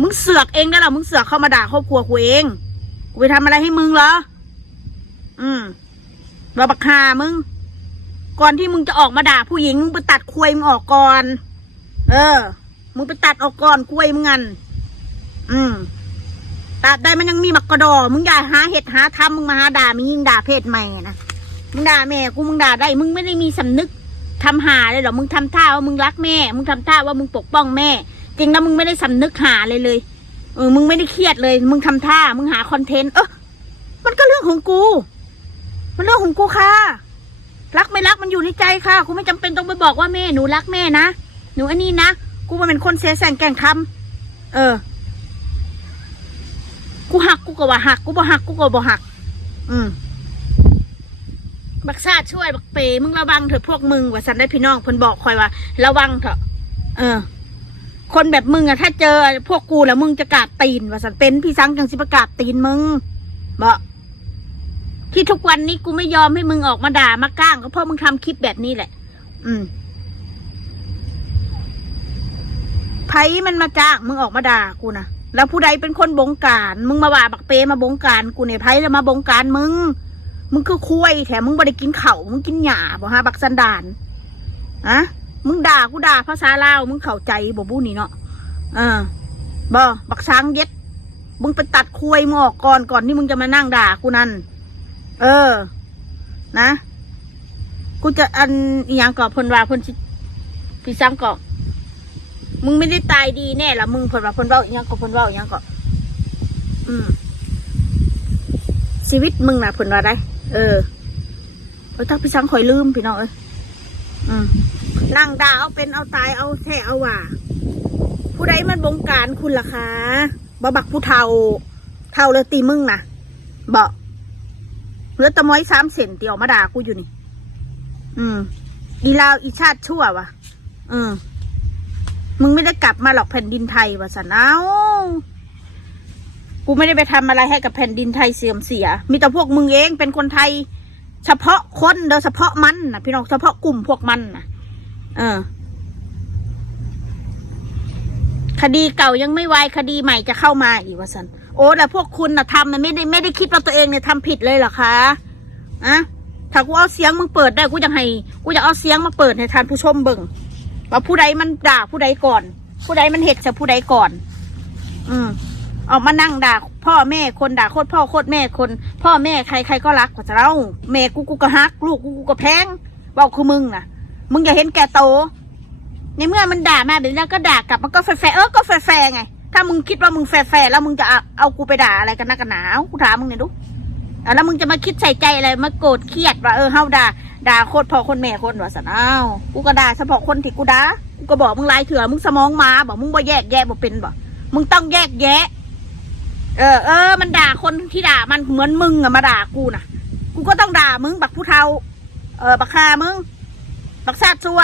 มึงเสือกเองได้หรอมึงเสือกเข้ามาด่าครอบครัวกูเองกูไปทำอะไรให้มึงเหรอบักฮามึงก่อนที่มึงจะออกมาด่าผู้หญิงมึงไปตัดควยมึงออกก่อนมึงไปตัดออกก่อนควยมึงงันตัดได้มันยังมีมักกระดอมึงอย่าหาเหตุหาทำมึงมาหาด่ามึงยิ่งด่าเพศใหม่นะมึงด่าแม่กูมึงด่าได้มึงไม่ได้มีสำนึกทำหาเลยหรอมึงทำท่าว่ามึงรักแม่มึงทำท่าว่ามึงปกป้องแม่จริงนะมึงไม่ได้สำนึกหาเลยมึงไม่ได้เครียดเลยมึงทำท่ามึงหาคอนเทนต์มันก็เรื่องของกูมันเรื่องของกูค่ะรักไม่รักมันอยู่ในใจค่ะกูไม่จำเป็นต้องไปบอกว่าแม่หนูรักแม่นะหนูอันนี้นะกูมันเป็นคนเสียแสงแกล้งทำกูหักกูก็ว่าหักกูบ่หักกูก็บ่หักบักซาช่วยบักเปมึงระวังเถอะพวกมึงว่าสันได้พี่น้องเพิ่นบอกคอยว่าระวังเถอะคนแบบมึงอะถ้าเจอพวกกูแล้วมึงจะกราบตีนว่าสันเป็นพี่ซังจังสิประกราบตีนมึงบอกที่ทุกวันนี้กูไม่ยอมให้มึงออกมาด่ามาก้างก็เพราะมึงทำคลิปแบบนี้แหละไผมันมาจ้างมึงออกมาด่ากูนะแล้วผู้ใดเป็นคนบงการมึงมาว่าบักเปมาบงการกูเนี่ยไผจะมาบงการมึงคือคุยแถมมึงไม่ได้กินเข่ามึงกินหญ้าบ่ฮะบักสันดานมึงด่ากูด่าภาษาลาวมึงเข้าใจบ่บู้นี่เนาะบ่บักช้างเย็ดมึงไปตัดคุยมึงออกก่อนที่มึงจะมานั่งด่ากูนั่นนะกูจะอันอย่างก่อพลว่าพลพี่ซ้ำก่อมึงไม่ได้ตายดีแน่ละมึงพลว่าพลเว้าอย่างก่อพลเว้าอย่างก่อชีวิตมึงน่ะพลว่าได้ถ้าพี่ซ้ำคอยลืมพี่น้องนั่งด่าเอาเป็นเอาตายเอาแท้เอาว่าผู้ใดมันบงการคุณล่ะคะบ่บักผู้เฒ่าเลยตีมึงนะบ่เหลือตะม้อย3 เซนเตียวมาด่ากูอยู่นี่อีลาวอีชาติชั่ววะมึงไม่ได้กลับมาหรอกแผ่นดินไทยวะสันเอากูไม่ได้ไปทำอะไรให้กับแผ่นดินไทยเสื่อมเสียมีแต่พวกมึงเองเป็นคนไทยเฉพาะคนโดยเฉพาะมันนะพี่น้องเฉพาะกลุ่มพวกมันนะคดีเก่ายังไม่วายคดีใหม่จะเข้ามาอีกวะสันโอ้แต่พวกคุณนะทำนะไม่ได้คิดว่าตัวเองเนี่ยทำผิดเลยเหรอคะถ้ากูเอาเสียงมึงเปิดได้กูจะเอาเสียงมาเปิดให้ท่านผู้ชมเบิ่งว่าผู้ใดมันด่าผู้ใดก่อนผู้ใดมันเหตุจะผู้ใดก่อนออกมานั่งด่าพ่อแม่คนด่าโคตรพ่อโคตรแม่คนพ่อแม่ใครก็รักกว่าจะเล่าแม่กูก็ฮักลูกกูก็แพงบอกคือมึงนะมึงอย่าเห็นแก่โตในเมื่อมันด่ามาแบบนี้ก็ด่ากลับมันก็แฟร์ก็แฟร์ไงถ้ามึงคิดว่ามึงแฟร์แล้วมึงจะเอากูไปด่าอะไรกันนักกันหนากูถามมึงเนี่ยดูแล้วมึงจะมาคิดใส่ใจอะไรมาโกรธเครียดว่าเฮาด่าโคตรพ่อคนแม่คนว่าสันกูก็ด่าเฉพาะคนที่กูด่ากูก็บอกมึงลายเถื่อมึงสมองมาบอกมึงบ่แยกแยะบ่เป็นบ่มึงต้องแยกแยะมันด่าคนที่ด่ามันเหมือนมึงอะมาด่ากูนะกูก็ต้องด่ามึงบักผู้เฒ่าบักคามึงบักซาดซัว